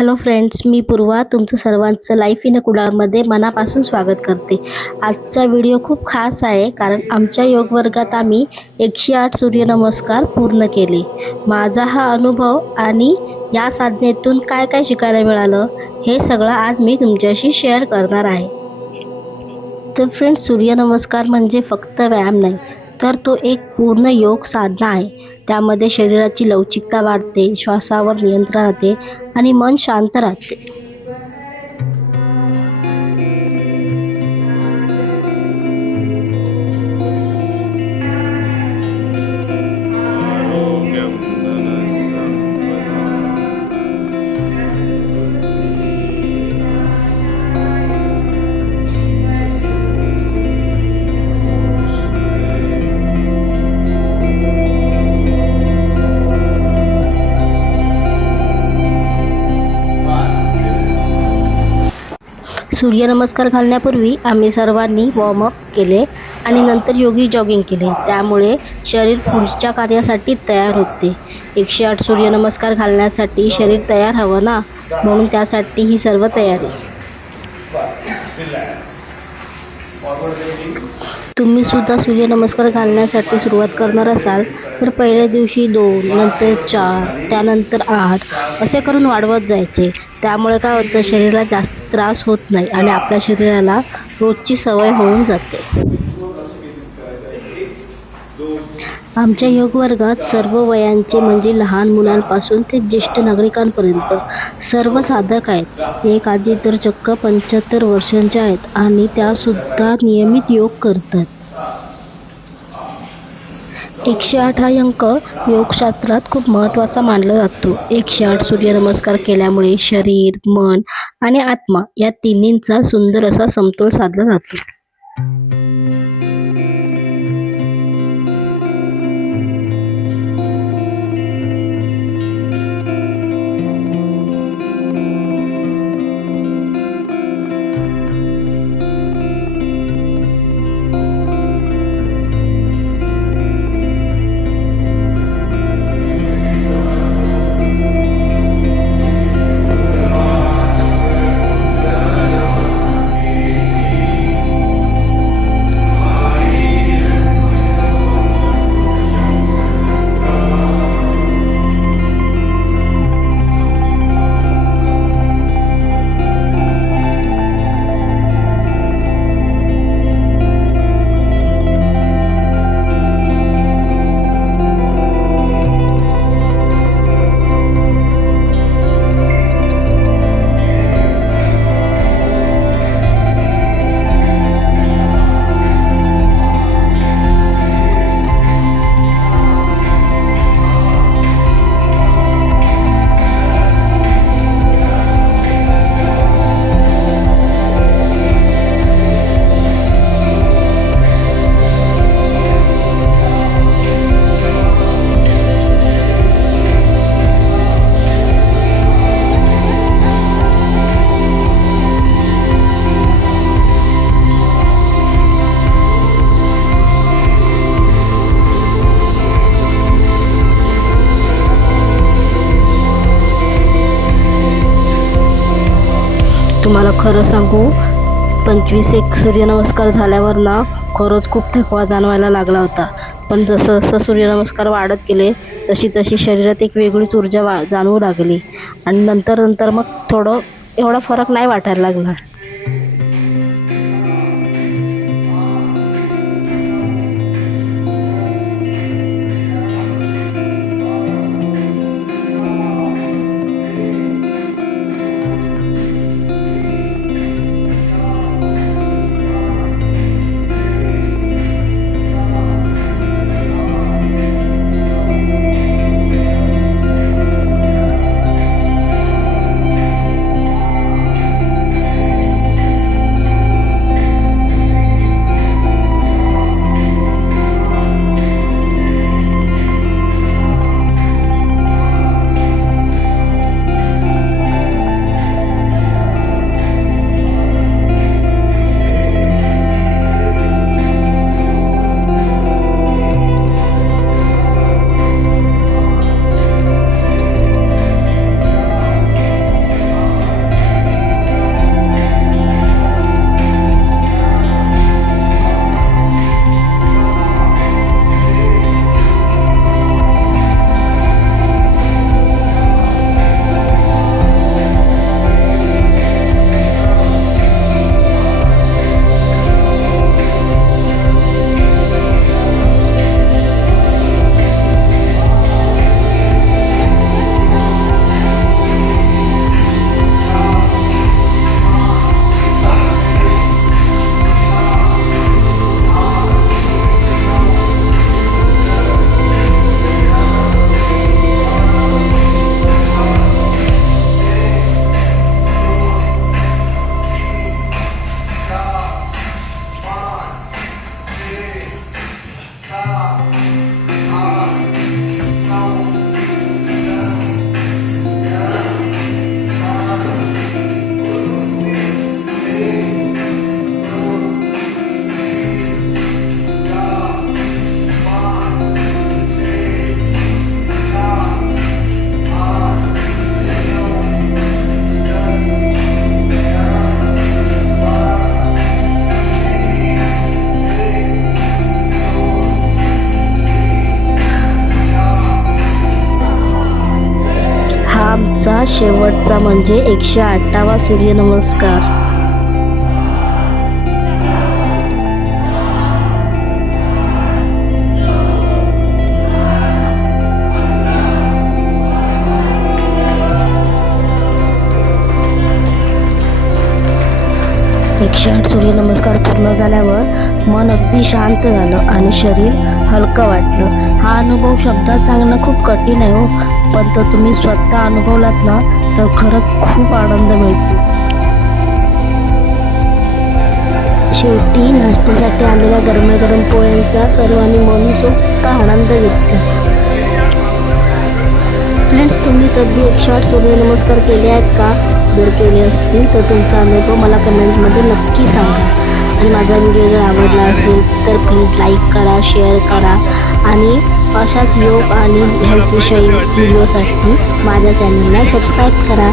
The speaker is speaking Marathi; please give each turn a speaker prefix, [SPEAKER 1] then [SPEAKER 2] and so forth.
[SPEAKER 1] हॅलो फ्रेंड्स मी पूर्वा तुमचं सर्वांचं लाईफ इन अ कुडाळमध्ये मनापासून स्वागत करते. आजचा व्हिडिओ खूप खास आहे कारण आमच्या योग वर्गात आम्ही एकशे आठ सूर्यनमस्कार पूर्ण केले. माझा हा अनुभव आणि या साधनेतून काय काय शिकायला मिळालं हे सगळं आज मी तुमच्याशी शेअर करणार आहे. तर फ्रेंड्स सूर्यनमस्कार म्हणजे फक्त व्यायाम नाही तर तो एक पूर्ण योग साधना आहे. त्यामध्ये शरीराची लवचिकता वाढते श्वासावर नियंत्रण राहते आणि मन शांत राहते. सूर्यनमस्कार घालण्यापूर्वी आम्ही सर्वांनी वॉर्मअप केले आणि नंतर योगी जॉगिंग केले. त्यामुळे शरीर पुढच्या कार्यासाठी तयार होते. एकशे आठ सूर्यनमस्कार घालण्यासाठी शरीर तयार हवं ना? म्हणून त्यासाठी ही सर्व तयारी. तुम्ही सुद्धा सूर्यनमस्कार घालण्यासाठी सुरुवात करणार असाल तर पहिल्या दिवशी दोन नंतर चार त्यानंतर आठ असे करून वाढवत जायचे. त्यामुळे काय होतं? शरीराला जास्त त्रास होत नाही आणि आपल्या शरीराला रोजची सवय होऊन जाते. आमच्या योग वर्गात सर्व वयांचे म्हणजे लहान मुलांपासून ते ज्येष्ठ नागरिकांपर्यंत सर्व साधक आहेत. एक आजी तर चक्क पंच्याहत्तर वर्षांच्या आहेत आणि त्यासुद्धा नियमित योग करतात. एकशे आठ हा अंक योगशास्त्रात खूप महत्त्वाचा मानला जातो. एकशे आठ सूर्यनमस्कार केल्यामुळे शरीर मन आणि आत्मा या तिन्हींचा सुंदर असा समतोल साधला जातो. तुम्हाला खरं सांगू पंचवीस एक सूर्यनमस्कार झाल्यावर ना खरंच खूप थकवा जाणवायला लागला होता. पण जसं जसं सूर्यनमस्कार वाढत गेले तशी तशी शरीरात एक वेगळीच ऊर्जा वा जाणवू लागली. आणि नंतर नंतर मग थोडं एवढा फरक नाही वाटायला लागला. शेवटचा म्हणजे एकशे आठावा सूर्यनमस्कार एकशे आठ सूर्यनमस्कार पूर्ण झाल्यावर मन अगदी शांत झालं आणि शरीर हलकं वाटलं. हा अनुभव शब्दात सांगणं खूप कठीण आहे हो. पण तो तुम्ही स्वतः अनुभवलात ना तर खरंच खूप आनंद मिळतो. शेवटी नाश्त्यासाठी आलेल्या गरमागरम पोळ्यांचा सर्वांनी मनसोक्त आनंद घेतला. फ्रेंड्स तुम्ही कधी एकशे आठ सूर्यनमस्कार केले आहेत का? जर केले असतील तर तुमचा अनुभव मला कमेंटमध्ये नक्की सांगा. आणि माझा व्हिडिओ जर आवडला असेल तर प्लीज लाईक करा शेअर करा. आणि अशाच योग आणि हेल्थविषयी व्हिडिओसाठी माझ्या चॅनलला सबस्क्राईब करा.